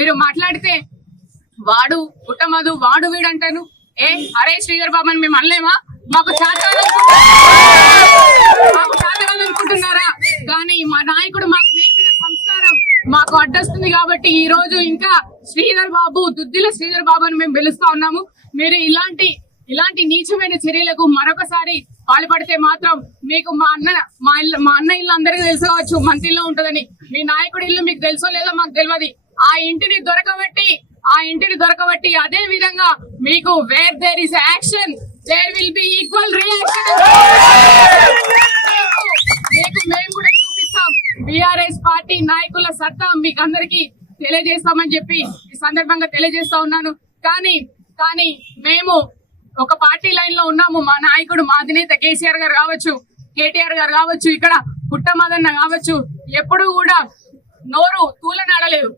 మీరు మాట్లాడితే వాడు పుట్టమదు వాడు వీడు అంటాను. అరే శ్రీధర్ బాబు అని మేము అనలేమా? మాకు అనుకుంటున్నారా? కానీ మా నాయకుడు మాకు నేర్పిన సంస్కారం మాకు అడ్డొస్తుంది కాబట్టి ఈ రోజు ఇంకా శ్రీధర్ బాబు, దుద్దిల శ్రీధర్ బాబు అని మేము పిలుస్తా ఉన్నాము. మీరు ఇలాంటి నీచమైన చర్యలకు మరొకసారి పాల్పడితే మాత్రం మీకు మా అన్న ఇల్లు అందరికీ తెలుసుకోవచ్చు, మంత్రిలో ఉంటదని. మీ నాయకుడి ఇల్లు మీకు తెలుసో లేదో మాకు తెలియదు. ఆ ఇంటిని దొరకబట్టి అదే విధంగా మీకు where there is action there will be equal reaction మేము కూడా చూపిస్తాం. బీఆర్ఎస్ పార్టీ నాయకుల సత్తా మీకు అందరికీ తెలియజేస్తామని చెప్పి ఈ సందర్భంగా తెలియజేస్తా ఉన్నాను. కానీ మేము ఒక పార్టీ లైన్ లో ఉన్నాము. మా నాయకుడు, మా అధినేత కేసీఆర్ గారు కావచ్చు, కేటీఆర్ గారు కావచ్చు, ఇక్కడ పుట్టమదన్న కావచ్చు, ఎప్పుడు కూడా నోరు తూలనాడలేదు.